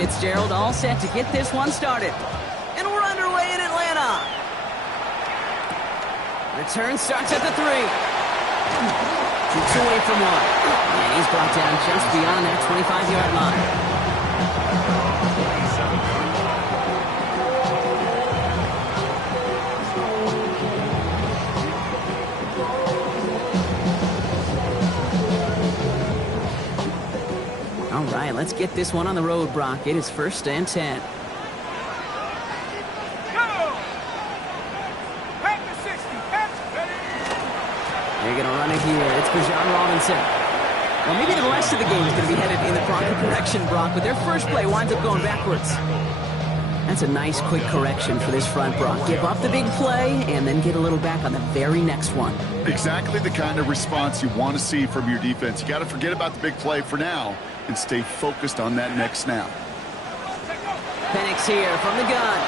Fitzgerald all set to get this one started. And we're underway in Atlanta. Return starts at the 3. Shoots away from one. And he's brought down just beyond that 25-yard line. All right, let's get this one on the road, Brock. It is 1st and 10. They're going to run it here. It's for John Robinson. Well, maybe the rest of the game is going to be headed in the proper direction, Brock, but their first play winds up going backwards. That's a nice, quick correction for this front, Brock. Give up the big play and then get a little back on the very next one. Exactly the kind of response you want to see from your defense. You got to forget about the big play for now and stay focused on that next snap. Penix here from the gun.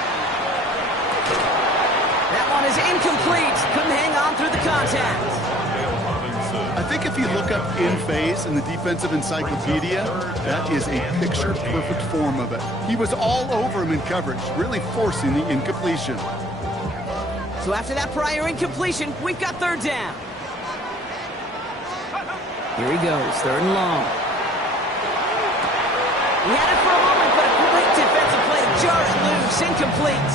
That one is incomplete. Couldn't hang on through the contact. I think if you look up in phase in the defensive encyclopedia, that is a picture-perfect form of it. He was all over him in coverage, really forcing the incompletion. So after that prior incompletion, we've got 3rd down. Here he goes, 3rd and long. He had it for a moment, but a great defensive play to jar it loose, incomplete.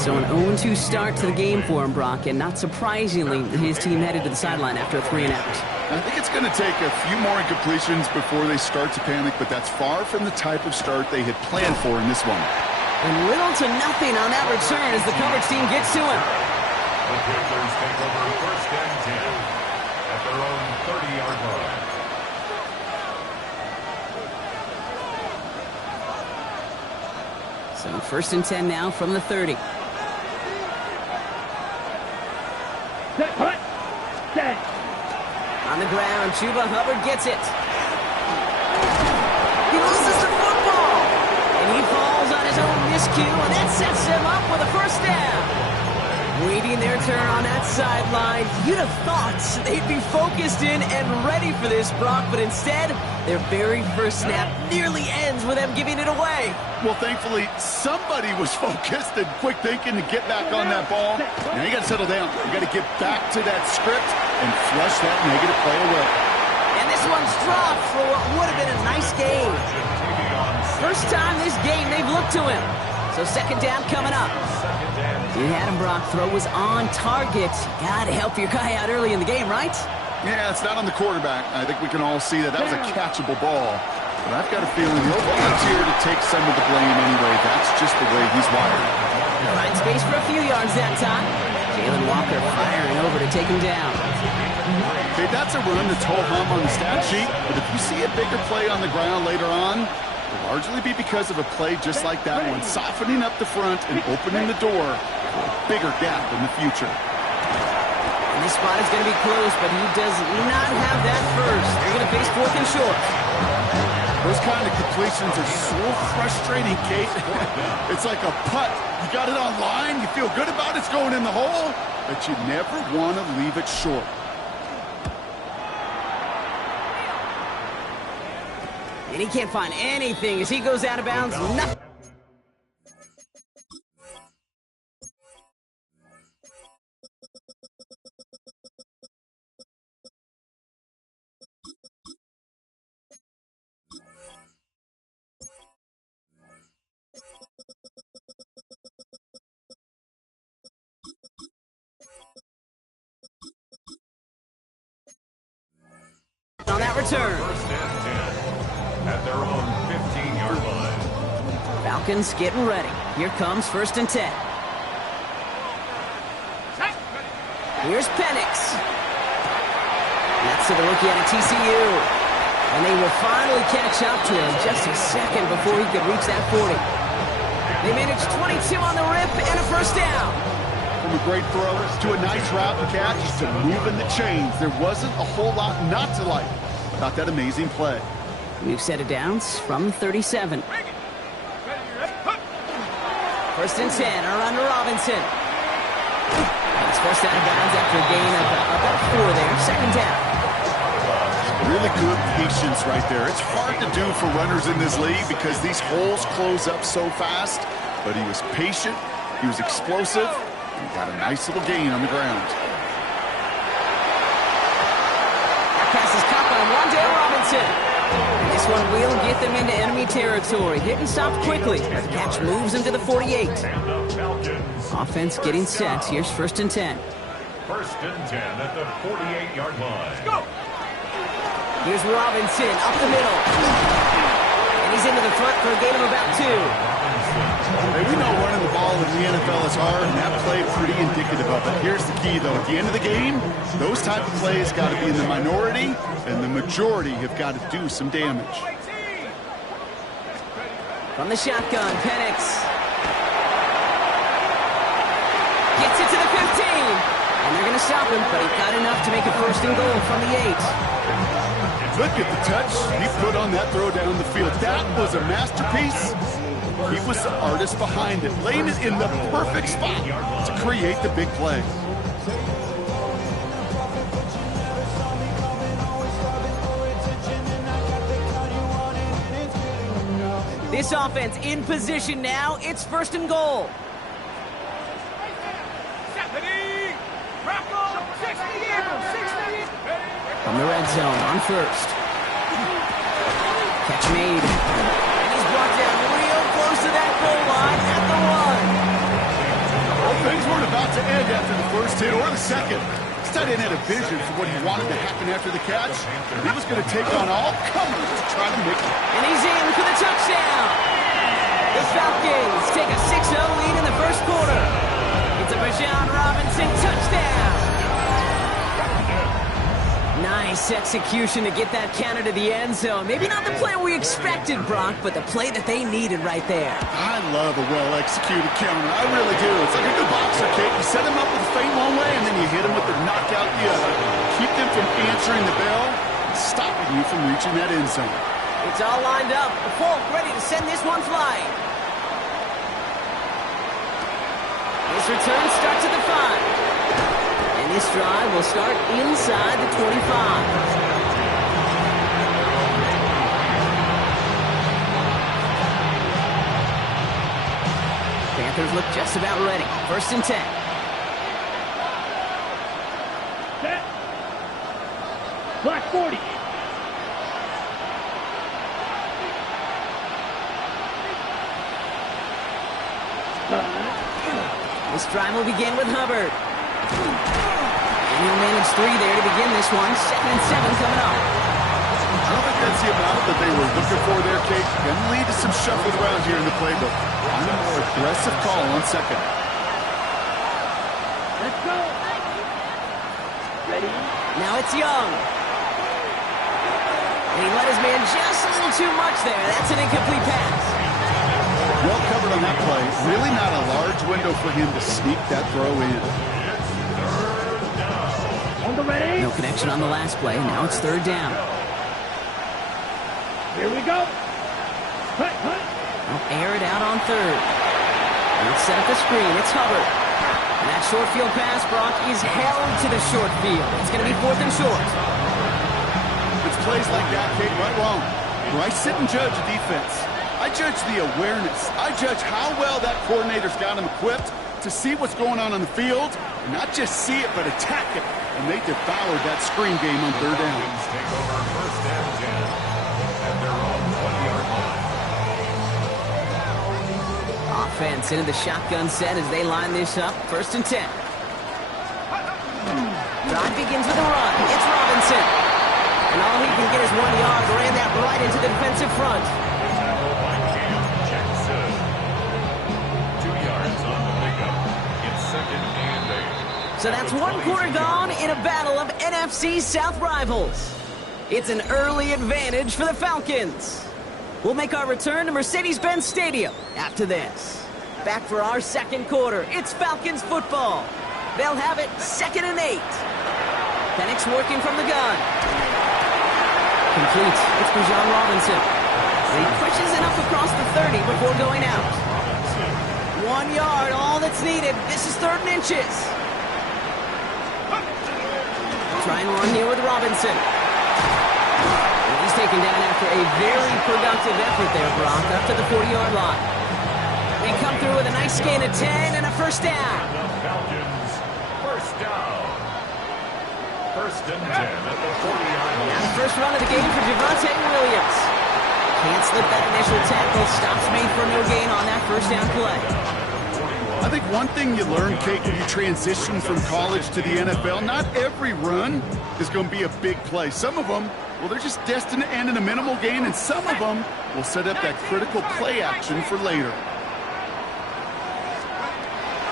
So an 0-2 start to the game for him, Brock, and not surprisingly, his team headed to the sideline after a 3 and out. I think it's going to take a few more incompletions before they start to panic, but that's far from the type of start they had planned for in this one. And little to nothing on that return as the coverage team gets to him. The Panthers take over 1st and 10 at their own 30-yard line. So 1st and 10 now from the 30. On the ground, Chuba Hubbard gets it. He loses the football. And he falls on his own miscue, and that sets him up with a 1st down. Waiting their turn on that sideline. You'd have thought they'd be focused in and ready for this, Brock, but instead, their very first snap nearly ends with them giving it away. Well, thankfully, somebody was focused and quick thinking to get back on that ball. Now you got to settle down. You got to get back to that script and flush that negative play away. And this one's dropped for what would have been a nice game. First time this game they've looked to him. So 2nd down coming up. You had him, Brock. Throw was on target. Got to help your guy out early in the game, right? Yeah, it's not on the quarterback. I think we can all see that was a catchable ball. But I've got a feeling he'll volunteer to take some of the blame anyway. That's just the way he's wired. Find space for a few yards that time. Jalen Walker firing over to take him down. Okay, that's a run that's ho-hum on the stat sheet. But if you see a bigger play on the ground later on, it'll largely be because of a play just like that one, softening up the front and opening the door for a bigger gap in the future. And this spot is going to be close, but he does not have that first. They're going to face 4th and short. Those kind of completions are so frustrating, Kate. It's like a putt. You got it on line, you feel good about it's going in the hole, but you never want to leave it short. And he can't find anything as he goes out of bounds. Nothing. On that return. 1st and 10 at their own 15-yard line. Falcons getting ready. Here comes 1st and 10. Here's Penix. That's to the rookie out of TCU. And they will finally catch up to him just a second before he could reach that 40. They managed 22 on the rip and a 1st down. From a great throw to a nice route and catch to moving the chains. There wasn't a whole lot not to like about that amazing play. We've set it downs from 37. 1st and 10 are under Robinson. He's forced out of bounds after a gain of about 4 there. 2nd down. really good patience right there. It's hard to do for runners in this league because these holes close up so fast. But he was patient, he was explosive, and got a nice little gain on the ground. That pass is caught by Wan'Dale Robinson. This one will get them into enemy territory. Hit and stopped quickly. The catch moves him to the 48. Offense getting set. Here's 1st and 10. 1st and 10 at the 48-yard line. Let's go! Here's Robinson up the middle. And he's into the front for a gain of about 2. Hey, we know running the ball in the NFL is hard, and that play pretty indicative of it. Here's the key, though. At the end of the game, those type of plays got to be in the minority, and the majority have got to do some damage. From the shotgun, Penix gets it to the 15. And they're going to stop him, but he got enough to make a 1st and goal from the 8. Look at the touch he put on that throw down the field. That was a masterpiece. He was the artist behind it, laying it in the perfect spot to create the big play. This offense in position now. It's 1st and goal. From the red zone on 1st. Catch made. And he's brought down real close to that goal line at the 1. Well, things weren't about to end after the 1st hit or the 2nd. This tight end had a vision for what he wanted to happen after the catch. He was going to take on all comers to try to make it. And he's in for the touchdown. The Falcons take a 6-0 lead in the 1st quarter. It's a Bijan Robinson touchdown. Nice execution to get that counter to the end zone. Maybe not the play we expected, Brock, but the play that they needed right there. I love a well-executed counter. I really do. It's like a good boxer, Kate. You set him up with a feint one way, and then you hit him with the knockout the other. Keep them from answering the bell and stopping you from reaching that end zone. It's all lined up. The Folk ready to send this one flying. This return starts at the 5. And this drive will start inside the 25. Panthers look just about ready. 1st and 10. Set. Black 40. This drive will begin with Hubbard. And he'll manage 3 there to begin this one. 2nd and 7 coming up. I don't think that's the amount that they were looking for there, Kate. Going to lead to some shuffling around here in the playbook. On a more aggressive call on 2nd. Let's go. Ready? Now it's Young. And he let his man just a little too much there. That's an incomplete pass. Well covered on that play. Really not a large window for him to sneak that throw in. On the ready. No connection on the last play. Now it's 3rd down. Here we go. Hut, hut. They'll air it out on 3rd. They'll set up the screen. It's Hubbard. And that short field pass, Brock, is held to the short field. It's going to be 4th and short. It's plays like that, Kate, right wrong. Where I sit and judge a defense. I judge the awareness. I judge how well that coordinator's got him equipped to see what's going on the field, and not just see it, but attack it. And they devoured that screen game on 3rd down. Take over 1st and 10 at their own 20-yard line. Offense into the shotgun set as they line this up. 1st and 10. Drive begins with a run. It's Robinson. And all he can get is 1 yard. Ran that right into the defensive front. So that's 1 quarter gone in a battle of NFC South rivals. It's an early advantage for the Falcons. We'll make our return to Mercedes-Benz Stadium after this. Back for our 2nd quarter. It's Falcons football. They'll have it 2nd and 8. Penix working from the gun. Complete. It's Bijan Robinson. He pushes it up across the 30 before going out. 1 yard, all that's needed. This is 3rd and inches. Try and run here with Robinson. He's taken down after a very productive effort there, Brock, up to the 40-yard line. They come through with a nice gain of 10 and a first down. The Falcons, first down. First and 10 at the 40-yard line. And the first run of the game for Javonte Williams. Can't slip that initial tackle. Stops made for no gain on that first down play. I think one thing you learn, Kate, when you transition from college to the NFL, not every run is going to be a big play. Some of them, well, they're just destined to end in a minimal gain, and some of them will set up that critical play action for later.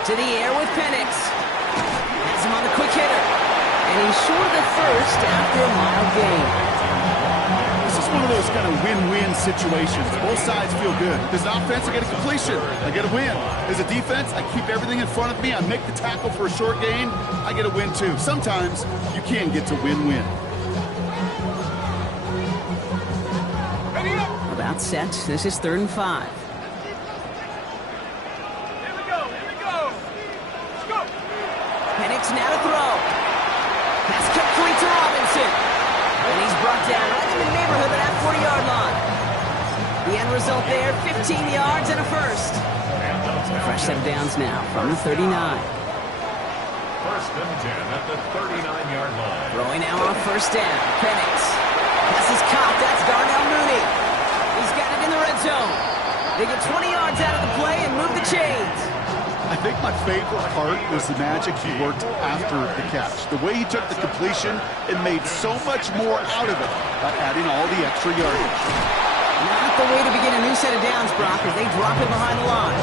To the air with Penix. Has him on the quick hitter. And he's short of the first after a mild gain. This is one of those kind of win-win situations. Both sides feel good. As an offense, I get a completion. I get a win. As a defense, I keep everything in front of me. I make the tackle for a short gain. I get a win, too. Sometimes you can get to win-win. About set. This is 3rd and 5. Penix now to throw. Pass complete to Robinson. And he's brought down right in the neighborhood of that 40-yard line. The end result there, 15 yards and a first. So fresh set of downs now from the 39. First and 10 at the 39-yard line. Throwing now on first down. Penix. Pass is caught. That's Darnell Mooney. He's got it in the red zone. They get 20 yards out of the play and move the chains. I think my favorite part was the magic he worked after the catch. The way he took the completion and made so much more out of it by adding all the extra yardage. Not the way to begin a new set of downs, Brock, as they drop it behind the line.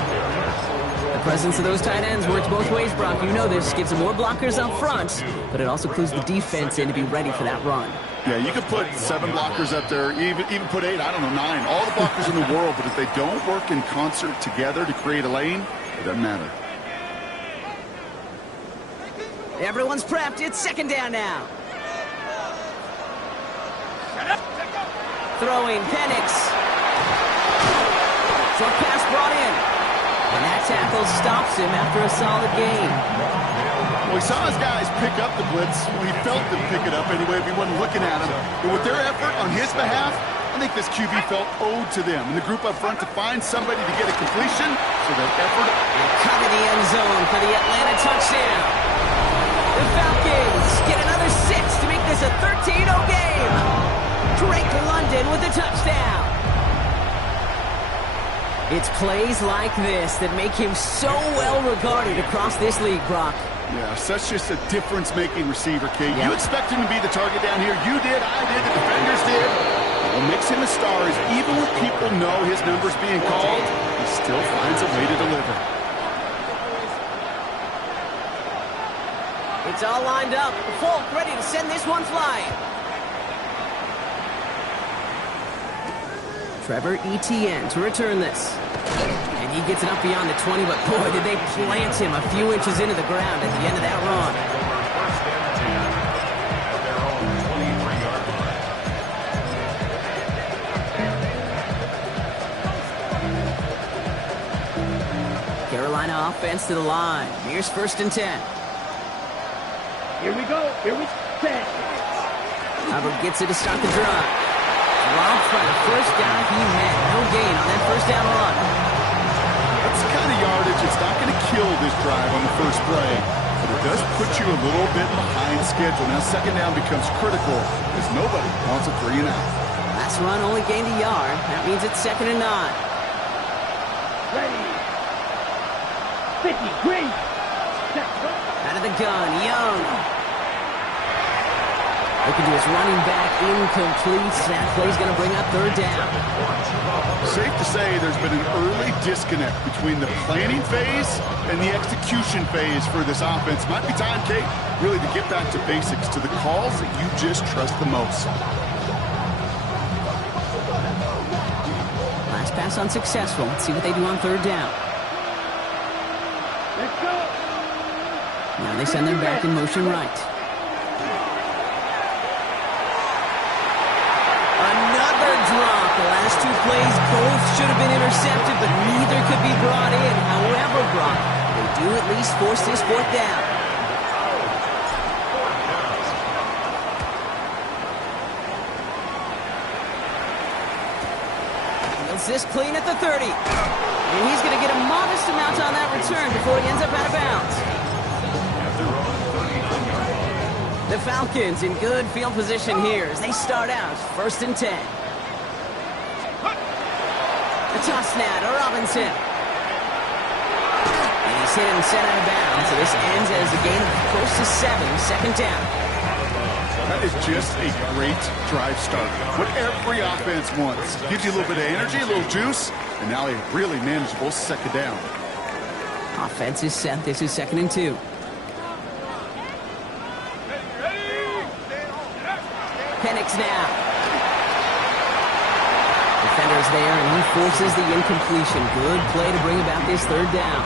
The presence of those tight ends works both ways, Brock. You know this. Gives them more blockers up front, but it also clues the defense in to be ready for that run. Yeah, you could put 7 blockers up there, even put 8, I don't know, 9. All the blockers in the world, but if they don't work in concert together to create a lane, it doesn't matter. Everyone's prepped. It's 2nd down now. Throwing Penix. Short pass brought in. And that tackle stops him after a solid gain. Well, he saw his guys pick up the blitz. Well, he felt them pick it up anyway if he wasn't looking at him. But with their effort on his behalf, I think this QB felt owed to them and the group up front to find somebody to get a completion, so that effort... And cut in the end zone for the Atlanta touchdown. The Falcons get another 6 to make this a 13-0 game. Drake London with a touchdown. It's plays like this that make him so well regarded across this league, Brock. Yeah, such just a difference-making receiver, Kate. You expect him to be the target down here. You did, I did, the defenders did. What makes him a star is even when people know his number's being called, he still finds a way to deliver. It's all lined up. Folk ready to send this one flying. Trevor Etienne to return this. And he gets it up beyond the 20, but boy, did they plant him a few inches into the ground at the end of that run. First and 10 at their own 23-yard line. Carolina offense to the line. Here's 1st and 10. Here we go. Here we set. Hubbard gets it to start the drive. Robbed by the first down he had. No gain on that first down run. That's the kind of yardage. It's not going to kill this drive on the first play, but it does put you a little bit behind schedule. Now 2nd down becomes critical because nobody wants a 3 and out. Last run only gained a yard. That means it's 2nd and 9. Ready. 50. Green. Set. Out of the gun, Young. Looking to his running back, incomplete. That play's going to bring up 3rd down. Safe to say there's been an early disconnect between the planning phase and the execution phase for this offense. Might be time, Kate, really to get back to basics, to the calls that you just trust the most. Last pass unsuccessful. Let's see what they do on 3rd down. Let's go. Now they send them back in motion right. Another drop. The last 2 plays both should have been intercepted, but neither could be brought in. However, Brock, they do at least force this 4th down. Makes this clean at the 30. And he's going to get a modest amount on that return before he ends up out of bounds. The Falcons in good field position here as they start out 1st and 10. The toss now to Robinson. And he's hit and sent out of bounds. So this ends as a gain of close to 7, 2nd down. That is just a great drive start. What every offense wants. Gives you a little bit of energy, a little juice, and now a really manageable 2nd down. Offense is set. This is 2nd and 2. Penix now. Defender's there, and he forces the incompletion. Good play to bring about this 3rd down.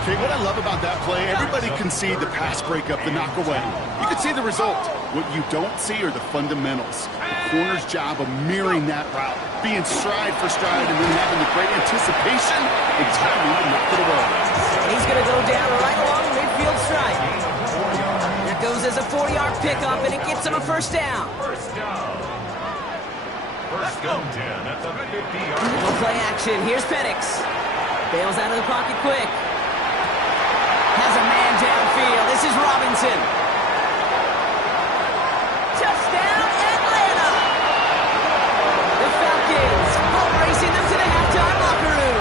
Okay, what I love about that play, everybody can see the pass breakup, the knockaway. You can see the result. What you don't see are the fundamentals. The corner's job of mirroring that route, being stride for stride, and then having the great anticipation and timing to knock it away. He's going to go down right along the midfield stripe. That goes as a 40-yard pickup, and it gets him a 1st down. First down. 1st and 10 at the 50-yard line. Little play action. Here's Penix. Bails out of the pocket quick. Has a man downfield. This is Robinson. Touchdown, Atlanta! The Falcons boat racing them to the halftime locker room.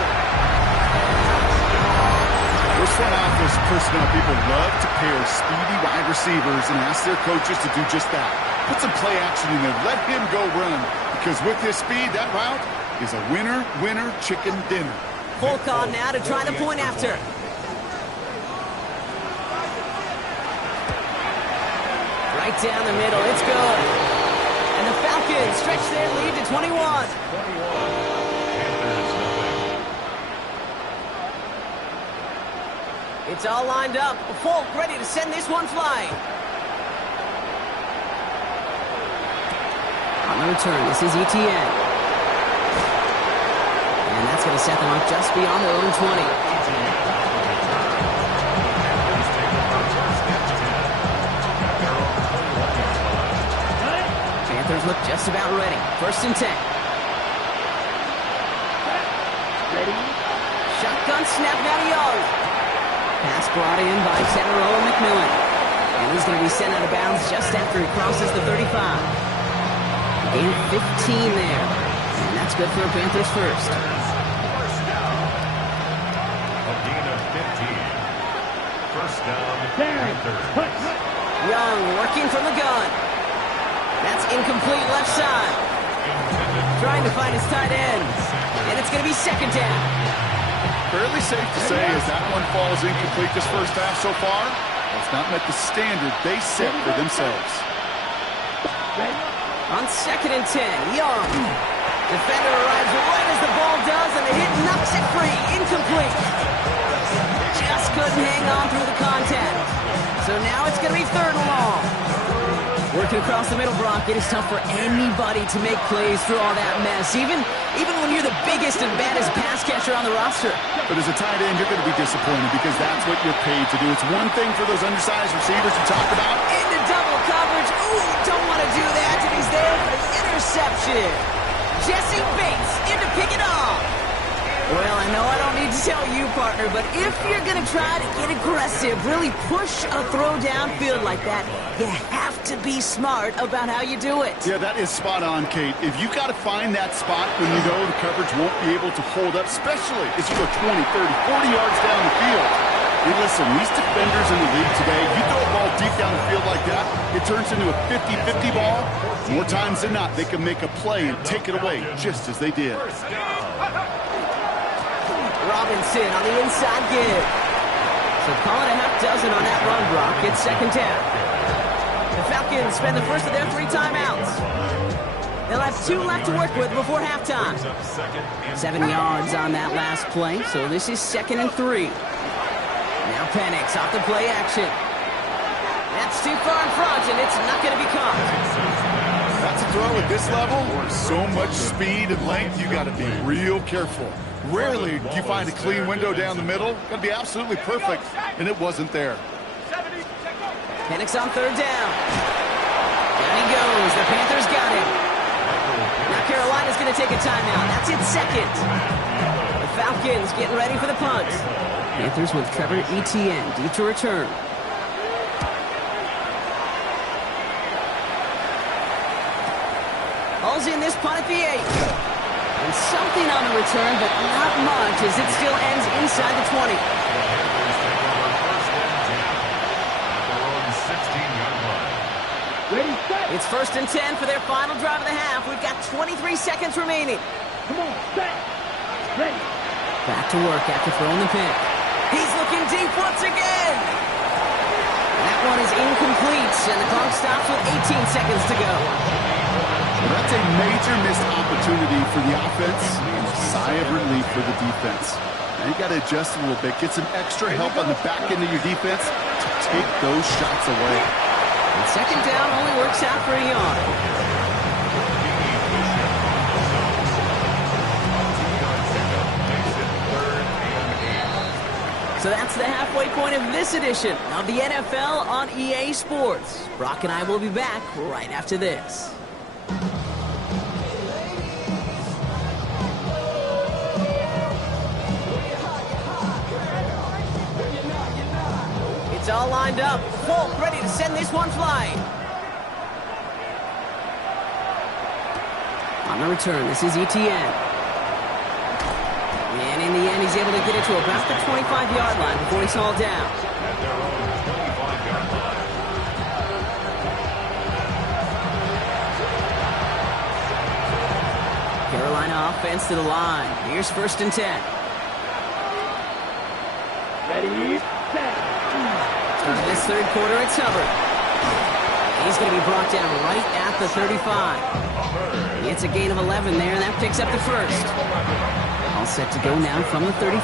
Those front office personnel people love to pair speedy wide receivers and ask their coaches to do just that. Put some play action in there. Let him go run. Because with his speed, that route is a winner, winner, chicken dinner. Folk on now to try the point after. Right down the middle, it's good. And the Falcons stretch their lead to 21. It's all lined up. Folk ready to send this one flying. On the return, this is ATL. And that's going to set them up just beyond their own 20. Panthers look just about ready. 1st and 10. Ready? Shotgun snap now to Young. Pass brought in by center Owen McMillan. And he's going to be sent out of bounds just after he crosses the 35. Gain of 15 there. And that's good for a Panthers 1st. First down. A gain of 15. First down, Panthers. Young working from the gun. That's incomplete left side. Trying to find his tight end. And it's going to be 2nd down. Fairly safe to say as that one falls incomplete this 1st half so far, it's not met the standard they set for themselves. On 2nd and 10, Young. Defender arrives right as the ball does, and the hit knocks it free. Incomplete. Just couldn't hang on through the contact. So now it's going to be 3rd and long. Working across the middle, Brock, it is tough for anybody to make plays through all that mess, even when you're the biggest and baddest pass catcher on the roster. But as a tight end, you're going to be disappointed because that's what you're paid to do. It's one thing for those undersized receivers you talked about. Into double coverage. Ooh, don't want to do that, and he's there for the interception. Jesse Bates in to pick it off. Well, I know I don't need to tell you, partner, but if you're going to try to get aggressive, really push a throw downfield like that, you have to be smart about how you do it. Yeah, that is spot on, Kate. If you got to find that spot when you know the coverage won't be able to hold up, especially as you go 20, 30, 40 yards down the field. Hey, listen, these defenders in the league today, you throw a ball deep down the field like that, it turns into a 50-50 ball. More times than not, they can make a play and take it away, just as they did. Robinson on the inside give. So call it a half dozen on that run, Brock. It's 2nd down. The Falcons spend the first of their 3 timeouts. They'll have 2 left to work with before halftime. 7 yards on that last play, so this is 2nd and 3. Now Penix off the play action. That's too far in front, and it's not going to be caught. That's a throw at this level. So much speed and length, you got to be real careful. Rarely do you find a clean window down the middle. Got to be absolutely perfect, and it wasn't there. Penix on 3rd down. Down he goes. The Panthers got him. Now Carolina's going to take a timeout. That's its second. The Falcons getting ready for the punt. Panthers with Trevor Etienne, deep to return. Hauls in this punt at the 8. And something on the return, but not much as it still ends inside the 20. Ready, set. It's 1st and 10 for their final drive of the half. We've got 23 seconds remaining. Come on, set. Ready. Back to work after throwing the pick. He's looking deep once again. That one is incomplete, and the clock stops with 18 seconds to go. Well, that's a major missed opportunity for the offense and a sigh of relief for the defense. Now you got to adjust a little bit, get some extra help on the back end of your defense to take those shots away. And 2nd down only works out for a yard. So that's the halfway point of this edition of the NFL on EA Sports. Brock and I will be back right after this. It's all lined up. Folk ready to send this one flying. On the return, this is Etienne. And in the end, he's able to get it to about the 25-yard line before he's hauled down. At their own 25-yard line. Carolina offense to the line. Here's 1st and 10. Ready, set. In this 3rd quarter, it's Hubbard. He's going to be brought down right at the 35. It's a gain of 11 there, and that picks up the 1st. All set to go now from the 35.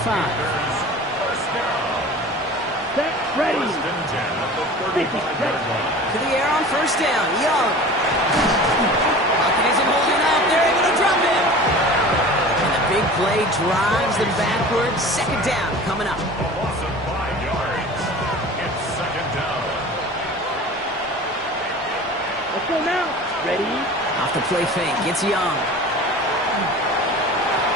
Set, ready. 1st and 10 at the 35-yard line. To the air on 1st down. Young. Bucket isn't holding up. They're able to drop him. And the big play drives them backwards. 2nd down coming up. A loss of 5 yards. It's 2nd down. Let's go now. Ready. Off the play fake. It's Young.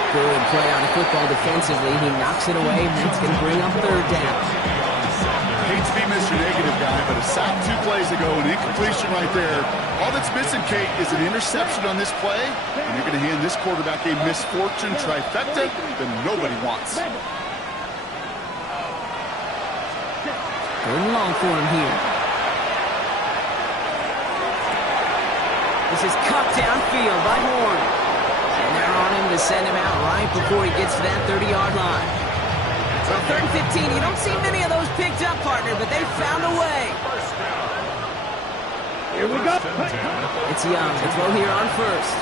Good play on the football defensively. He knocks it away. That's going to bring up 3rd down. Hate to be Mr. Negative guy, but a sack 2 plays ago, an incompletion right there. All that's missing, Kate, is an interception on this play, and you're going to hand this quarterback a misfortune trifecta that nobody wants. 3rd and long for him here. This is cut downfield by Horn. And they're on him to send him out right before he gets to that 30-yard line. So 3rd and 15, you don't see many of those picked up, partner, but they found a way. Here we go. It's Young to throw here on 1st.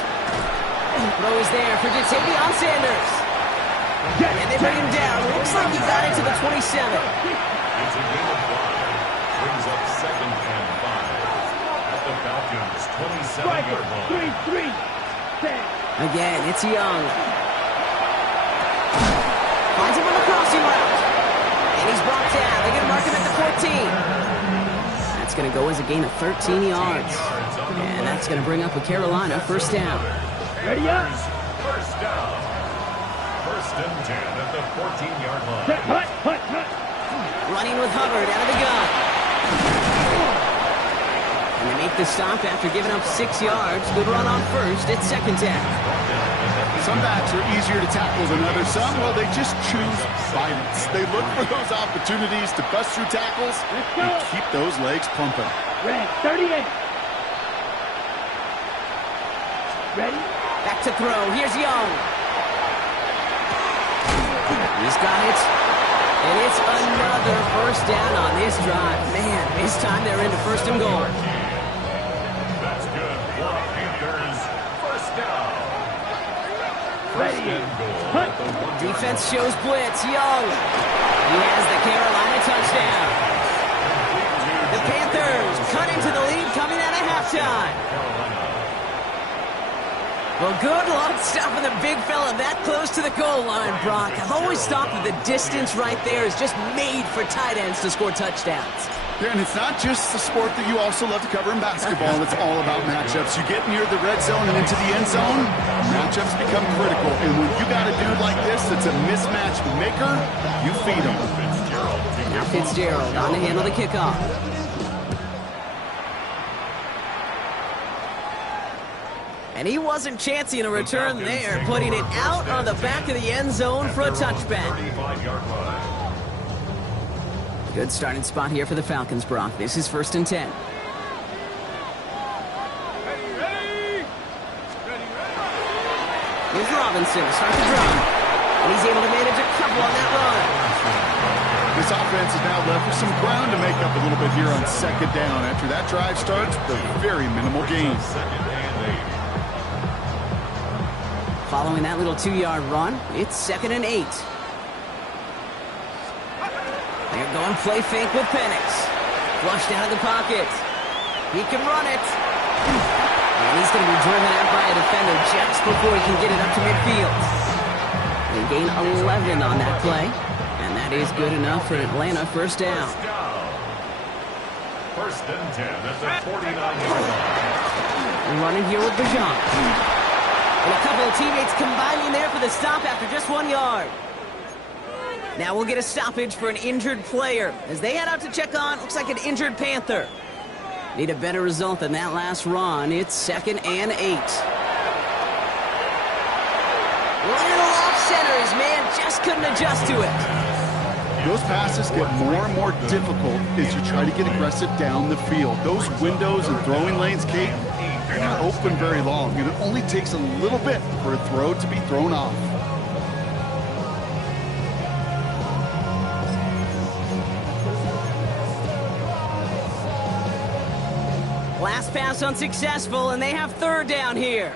Throw is there for Jatavion Sanders. And they bring him down. Looks like he got it to the 27. It's a gain of 5. Brings up 2nd and 5. At the Falcons' 27-yard line. 3, set. Again, it's Young. Finds him on the crossing route. And he's brought down. They're going to mark him at the 14. That's going to go as a gain of 13 yards. And that's going to bring up a Carolina 1st down. Ready up. 1st down. 1st and 10 at the 14-yard line. Set, hut. Running with Hubbard out of the gun. And they make the stop after giving up 6 yards. Good run on 1st. It's 2nd down. Some backs are easier to tackle than others. Some, well, they just choose violence. They look for those opportunities to bust through tackles and keep those legs pumping. Red, 38. Ready? Back to throw. Here's Young. He's got it. And it's another 1st down on this drive. Man, this time they're into 1st and goal. That's good for Panthers. 1st down. 1st and goal at the 1-yard Defense shows blitz. Young. He has the Carolina touchdown. The Panthers cut into the lead coming out of halftime. Well, good luck stopping the big fella that close to the goal line, Brock. I've always thought that the distance right there is just made for tight ends to score touchdowns. Yeah, and it's not just the sport that you also love to cover in basketball. It's all about matchups. You get near the red zone and into the end zone, matchups become critical. And when you got a dude like this that's a mismatch maker, you feed him. Now Fitzgerald on to handle the kickoff. And he wasn't chancing a return there, putting it out on the back of the end zone for a touchback. Good starting spot here for the Falcons, Brock. This is 1st and 10. Here's Robinson to start the drive. And he's able to manage a couple on that run. This offense is now left with some ground to make up a little bit here on 2nd down. After that drive starts, the very minimal gain. Following that little 2-yard run, it's 2nd and 8. They're going play fake with Penix. Flushed out of the pocket. He can run it. And he's going to be driven out by a defender just before he can get it up to midfield. They gain 11 on that play. And that is good enough for Atlanta 1st down. 1st and 10 at the 49-yard line. Running here with Bijan. And a couple of teammates combining there for the stop after just 1 yard. Now we'll get a stoppage for an injured player as they head out to check on, looks like an injured Panther. Need a better result than that last run. It's 2nd and 8. Little off center. His man just couldn't adjust to it. Those passes get more and more difficult as you try to get aggressive down the field. Those windows and throwing lanes, Kate, they're not open very long, and it only takes a little bit for a throw to be thrown off. Last pass unsuccessful, and they have 3rd down here.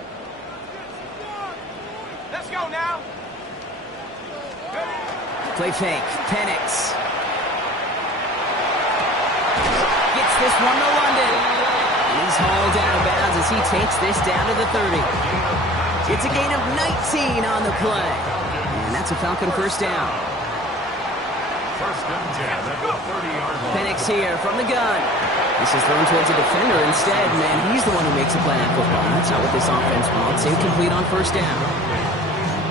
Let's go now. Play fake. Penix. Gets this one to London. And he's hauled out of bounds as he takes this down to the 30. It's a gain of 19 on the play. And that's a Falcon 1st down. 1st and 10 at the 30-yard line. Penix here from the gun. This is thrown towards a defender instead. Man, he's the one who makes a play on football. That's not what this offense wants. Incomplete on 1st down.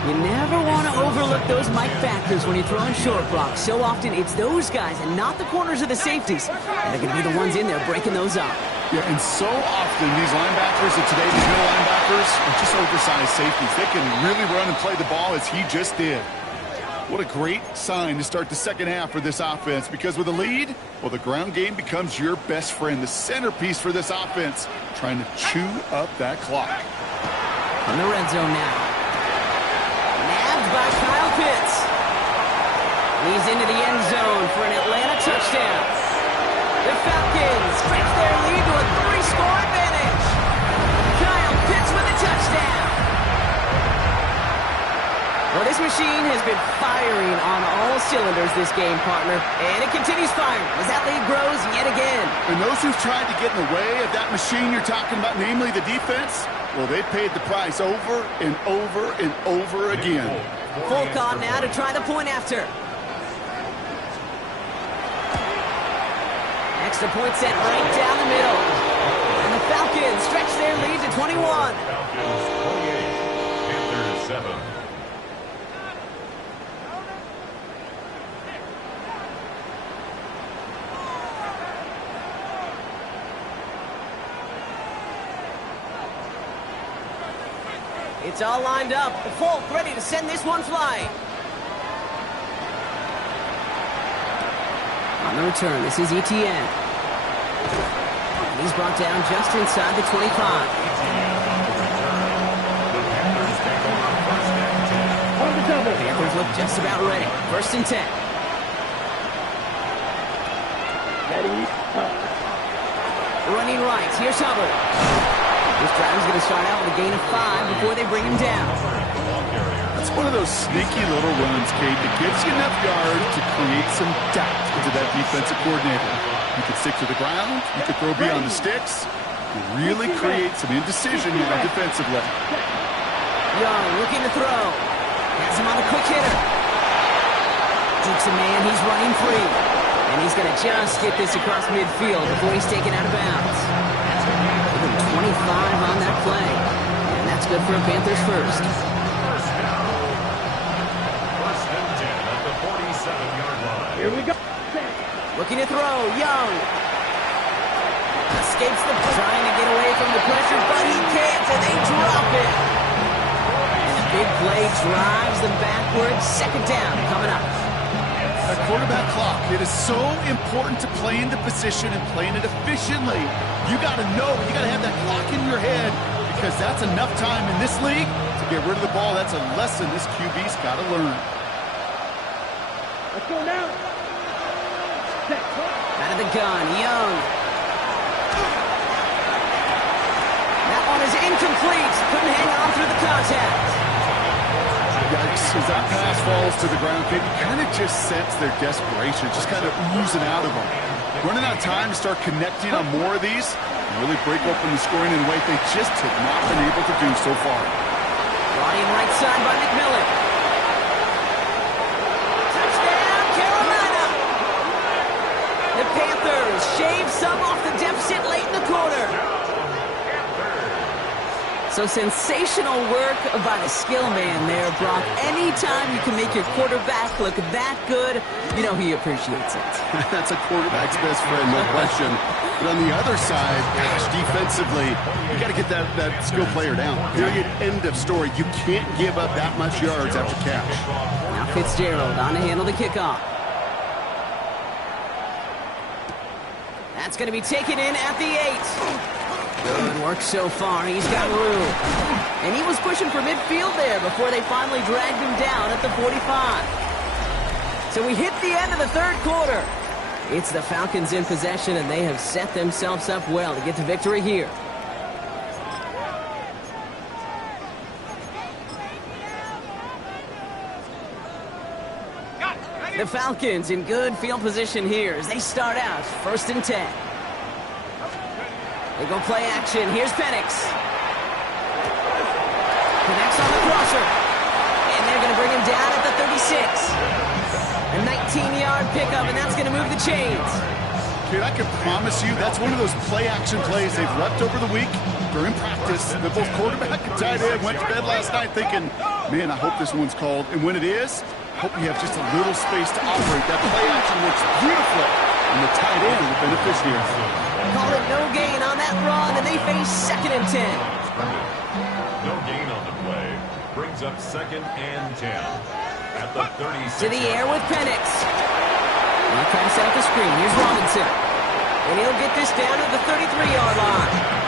You never want to overlook those Mike backers when you're throwing short blocks. So often it's those guys and not the corners or the safeties that are going to be the ones in there breaking those up. Yeah, and so often these linebackers of today, these middle linebackers, are just oversized safeties. They can really run and play the ball as he just did. What a great sign to start the 2nd half for this offense, because with a lead, well, the ground game becomes your best friend, the centerpiece for this offense, trying to chew up that clock. On the red zone now. Nabbed by Kyle Pitts. He's into the end zone for an Atlanta touchdown. The Falcons stretch their lead to a 3-score advantage. Kyle Pitts with a touchdown. Well, this machine has been firing on all cylinders this game, partner. And it continues firing as that lead grows yet again. And those who've tried to get in the way of that machine you're talking about, namely the defense, well, they paid the price over and over and over again. Full call now to try the point after. Extra point set right down the middle. And the Falcons stretch their lead to 21. Falcons 28, Panthers 7. It's all lined up. The Folk ready to send this one flying. On the return, this is ATL. He's brought down just inside the 25. Panthers look just about ready. 1st and 10. Running right. Here's Hubbard. This drive is going to start out with a gain of 5 before they bring him down. That's one of those sneaky little runs, Kate, that gives you enough yard to create some doubt into that defensive coordinator. You can stick to the ground. You can throw beyond the sticks. You really create some indecision here defensively. Young looking to throw. Has him on a quick hitter. Dukes a man. He's running free. And he's going to just get this across midfield before he's taken out of bounds. 25 on that play. And that's good for a Panthers first. First down. First and 10 at the 47-yard line. Here we go. Looking to throw, Young. Escapes the trying to get away from the pressure, but he can't, and they drop it. And the big play drives them backwards. Second down coming up. A quarterback clock. It is so important to play into position and playing it efficiently. You got to know, you got to have that clock in your head because that's enough time in this league to get rid of the ball. That's a lesson this QB's got to learn. Let's go now. Out of the gun, Young. That one is incomplete. Couldn't hang on through the contact. Yikes, as that pass falls to the ground, you kind of just sense their desperation, just kind of oozing out of them. Running out of time to start connecting on more of these, and really break open the scoring in a way they just have not been able to do so far. Brought in right side by McMillan. Touchdown, Carolina! The Panthers shave some off the deficit late in the quarter. So sensational work by the skill man there, Brock. Anytime you can make your quarterback look that good, you know he appreciates it. That's a quarterback's best friend, no question. But on the other side, gosh, defensively, you got to get that skill player down. Period, end of story. You can't give up that much yards after catch. Now Fitzgerald on to handle the kickoff. That's going to be taken in at the 8. Good work so far. He's got room. And he was pushing for midfield there before they finally dragged him down at the 45. So we hit the end of the third quarter. It's the Falcons in possession, and they have set themselves up well to get the victory here. The Falcons in good field position here as they start out first and 10. They go play action. Here's Penix. Connects on the crosser. And they're going to bring him down at the 36. A 19-yard pickup, and that's going to move the chains. Kid, I can promise you that's one of those play-action plays they've left over the week during practice. The both quarterback and tight end went to bed last night thinking, man, I hope this one's called. And when it is, I hope you have just a little space to operate. That play-action looks beautiful. And the tight end is the beneficiary. Call it no gain on that run, and they face second and 10. No gain on the play. Brings up second and 10. At the 36. To the air with Penix. Now trying to set up the screen. Here's Robinson. And he'll get this down to the 33-yard line.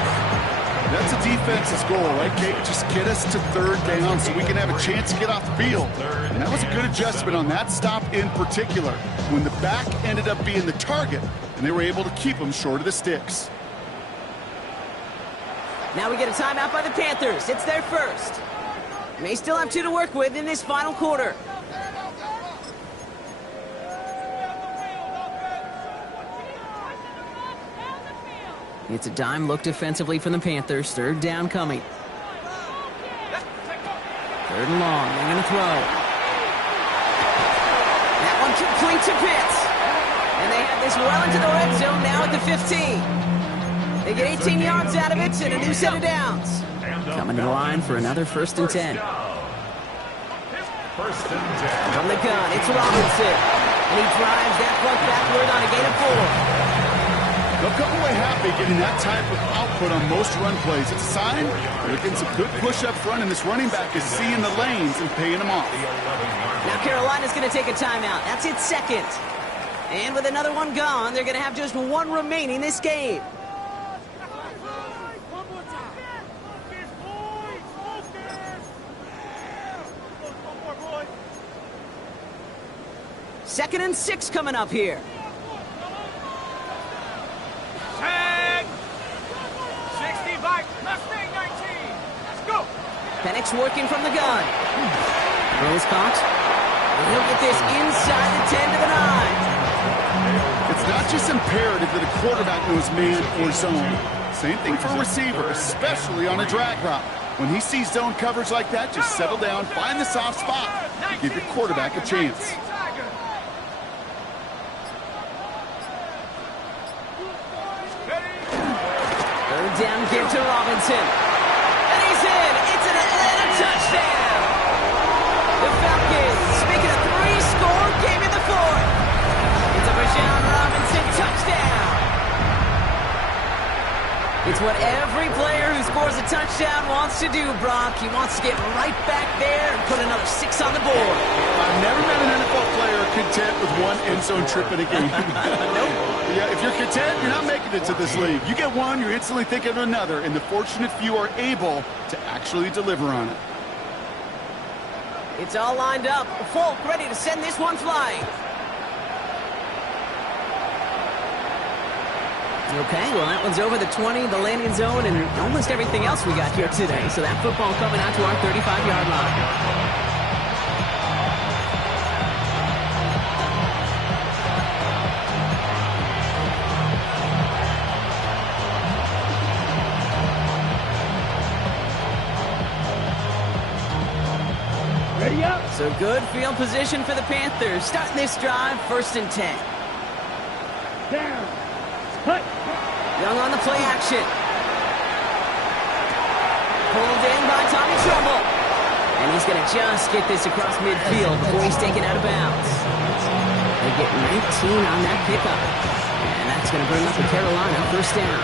That's a defense's goal, right, Kate? Just get us to third down so we can have a chance to get off the field. And that was a good adjustment on that stop in particular, when the back ended up being the target, and they were able to keep them short of the sticks. Now we get a timeout by the Panthers. It's their first. They still have 2 to work with in this final quarter. It's a dime look defensively from the Panthers. Third down coming. Third and long. They're going to throw. That one complete to Pitts. And they have this well into the red zone now at the 15. They get 18 yards out of it and a new set of downs. Coming to the line for another first and 10. First and 10. From the gun, it's Robinson. And he drives that puck backward on a gain of 4. They'll come away happy getting that type of output on most run plays. It's a sign they're getting some good push up front, and this running back is seeing the lanes and paying them off. Now Carolina's going to take a timeout. That's its second. And with another one gone, they're going to have just one remaining this game. Second and 6 coming up here. Penix working from the gun. Throws caught. And he'll get this inside the 10 to the 9. It's not just imperative that a quarterback knows man or zone. Same thing for a receiver, especially on a drag route. When he sees zone coverage like that, just settle down, find the soft spot, and give your quarterback a chance. Third down, give to Robinson. And he's in. It's an Atlanta touchdown. The Falcons making a 3-score game in the fourth. It's a Bijan Robinson touchdown. It's what every player who scores a touchdown wants to do, Brock. He wants to get right back there and put another 6 on the board. I've never met an NFL player content with one end zone trip in a game. Nope. Yeah, if you're content, you're not making it to this league. You get one, you're instantly thinking of another, and the fortunate few are able to actually deliver on it. It's all lined up. Folk ready to send this one flying. Okay, well, that one's over the 20, the landing zone, and almost everything else we got here today. So that football coming out to our 35-yard line. Ready up. So good field position for the Panthers. Starting this drive, 1st and 10. Down. Cut. Young on the play action. Pulled in by Tommy Trumbull. And he's going to just get this across midfield before he's taken out of bounds. They get 19 on that pickup. And that's going to bring up the Carolina 1st down.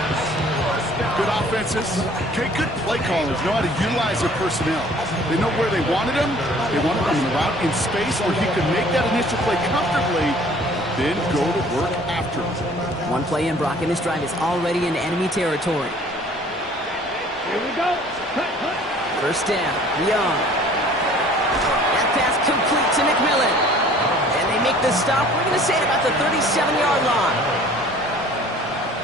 Good offenses. Okay, good play callers know how to utilize their personnel. They know where they wanted him. They wanted him in route in space where he could make that initial play comfortably, then go to work after it. One play in, Brock, and this drive is already in enemy territory. Here we go. Cut. 1st down, Young. That pass complete to McMillan. And they make the stop, we're going to say, at about the 37-yard line.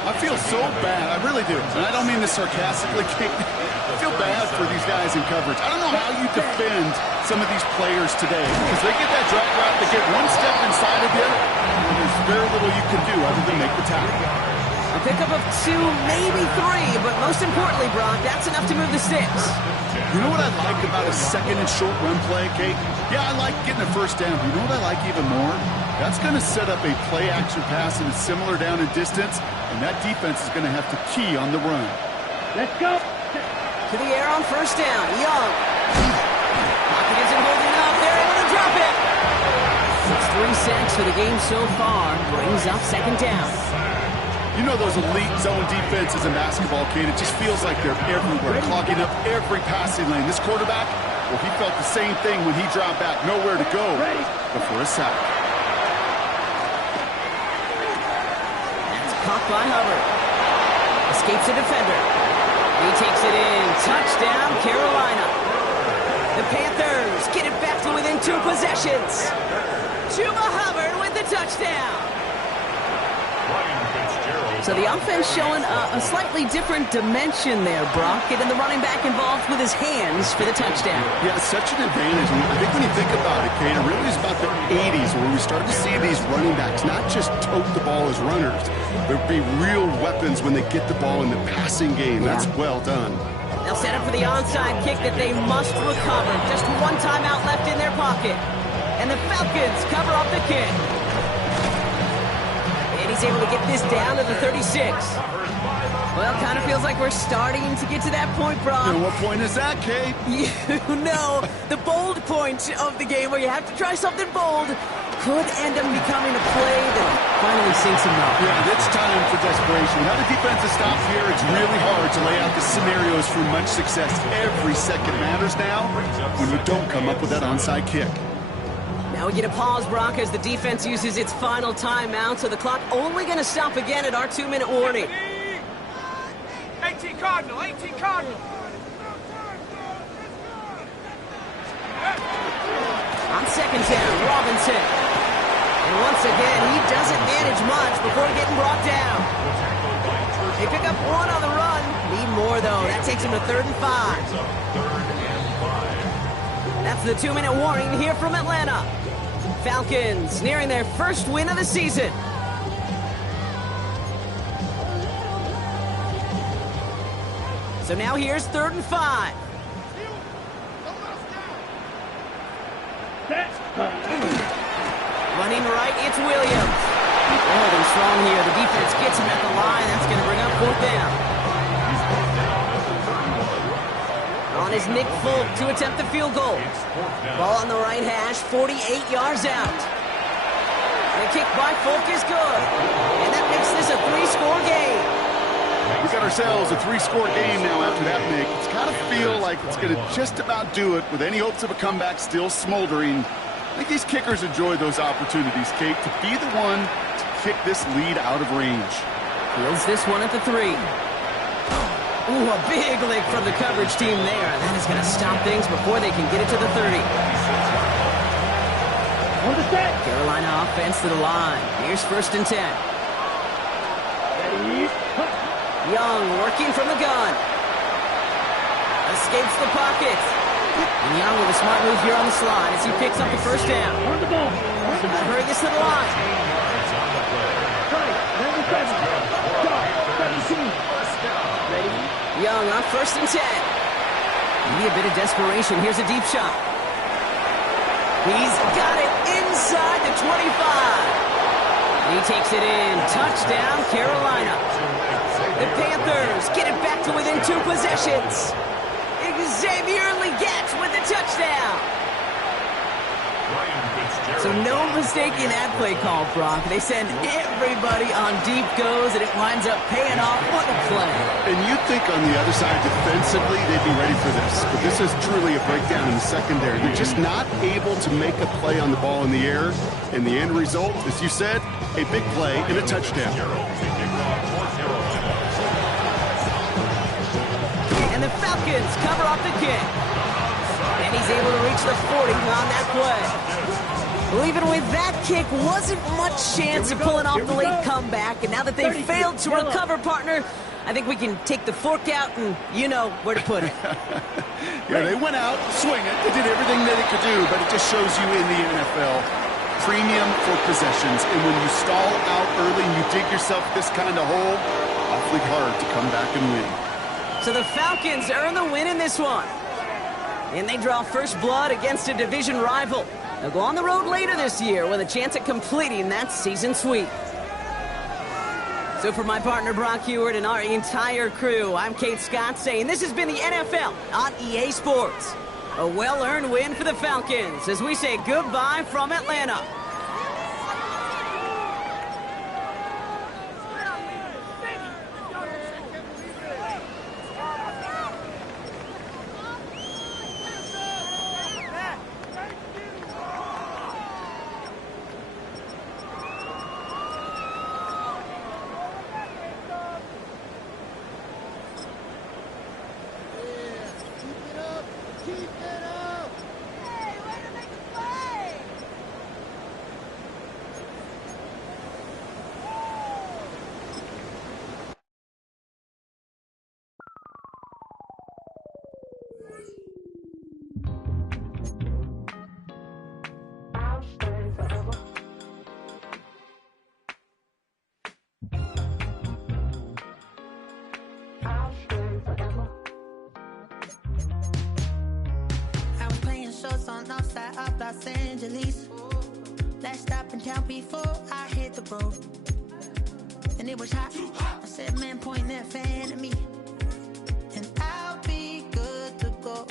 I feel so bad. I really do. And I don't mean this sarcastically. I feel bad for these guys in coverage. I don't know how you defend some of these players today because they get that drag route, they get one step inside of you, and there's very little you can do other than make the tackle. A pickup of 2, maybe 3, but most importantly, Brock, that's enough to move the sticks. You know what I like about a 2nd and short run play, Kate? Yeah, I like getting a 1st down. But you know what I like even more? That's going to set up a play-action pass and it's similar down in distance, and that defense is going to have to key on the run. Let's go. To the air on 1st down, Young. Pocket isn't holding up. They're able to drop it. It's 3 sacks for the game so far. Brings up 2nd down. You know those elite zone defenses in basketball, Kate, it just feels like they're everywhere, clogging up every passing lane. This quarterback, well, he felt the same thing when he dropped back. Nowhere to go but for a sack. That's caught by Hubbard. Escapes a defender. He takes it in. Touchdown, Carolina. The Panthers get it back to within 2 possessions. Chuba Hubbard with the touchdown. So the offense showing a slightly different dimension there, Brock, getting the running back involved with his hands for the touchdown. Yeah, such an advantage. I think when you think about it, Kate, it really is about the 80s where we started to see these running backs not just tote the ball as runners, but be real weapons when they get the ball in the passing game. That's well done. They'll set up for the onside kick that they must recover. Just 1 timeout left in their pocket. And the Falcons cover off the kick. And he's able to get this down to the 36. Well, kind of feels like we're starting to get to that point, Brock. And what point is that, Kate? You know, the bold point of the game where you have to try something bold could end up becoming a play that finally sinks him up. Yeah, it's time for desperation. How the defensive stop here, it's really hard to lay out the scenarios for much success. Every second matters now when you don't come up with that onside kick. Now we get a pause, Brock, as the defense uses its final timeout, so the clock only going to stop again at our 2-minute warning. 18 Cardinal, 18 Cardinal. On 2nd down, Robinson. And once again, he doesn't manage much before getting brought down. They pick up 1 on the run. Need more, though. That takes him to 3rd and 5. That's the 2-minute warning here from Atlanta. Falcons nearing their first win of the season. So now here's 3rd and 5. Running right, it's Williams. They're holding strong here. The defense gets him at the line. That's going to bring up 4th down. is Nick Folk to attempt the field goal. Ball on the right hash, 48 yards out. The kick by Folk is good. And that makes this a 3-score game. We got ourselves a 3-score game now after that make. It's got to feel like it's going to just about do it with any hopes of a comeback still smoldering. I think these kickers enjoy those opportunities, Kate, to be the one to kick this lead out of range. Fields this one at the 3. Ooh, a big lick from the coverage team there. That is going to stop things before they can get it to the 30. On the set. Carolina offense to the line. Here's 1st and 10. Ready. Young working from the gun. Escapes the pocket. And Young with a smart move here on the slide as he picks up the 1st down. On the ball. Hurry this to the line. Right. 97. Stop. 17. Ready. Young on 1st and 10. Maybe a bit of desperation. Here's a deep shot. He's got it inside the 25. He takes it in. Touchdown, Carolina. The Panthers get it back to within 2 possessions. Xavier Legette with the touchdown. So no mistaking that play call, Brock. They send everybody on deep goes, and it winds up paying off. What a play. And you'd think on the other side defensively they'd be ready for this. But this is truly a breakdown in the secondary. They're just not able to make a play on the ball in the air. And the end result, as you said, a big play and a touchdown. And the Falcons cover off the kick. And he's able to reach the 40 on that play. Well, even with that kick, wasn't much chance of pulling off the late comeback. And now that they failed to recover, partner, I think we can take the fork out and you know where to put it. Yeah, they went out, swing it. They did everything that it could do, but it just shows you in the NFL, premium for possessions. And when you stall out early and you dig yourself this kind of hole, awfully hard to come back and win. So the Falcons earn the win in this one. And they draw first blood against a division rival. They'll go on the road later this year with a chance at completing that season sweep. So for my partner Brock Heward and our entire crew, I'm Kate Scott saying this has been the NFL on EA Sports. A well-earned win for the Falcons as we say goodbye from Atlanta. On outside of Los Angeles. Last stop in town before I hit the road. And it was hot. I said, man, point that fan at me. And I'll be good to go.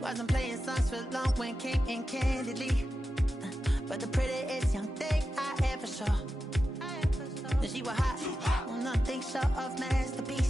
Wasn't playing songs for long when came in candidly. But the prettiest young thing I ever saw. And she was hot. On nothing short of masterpiece.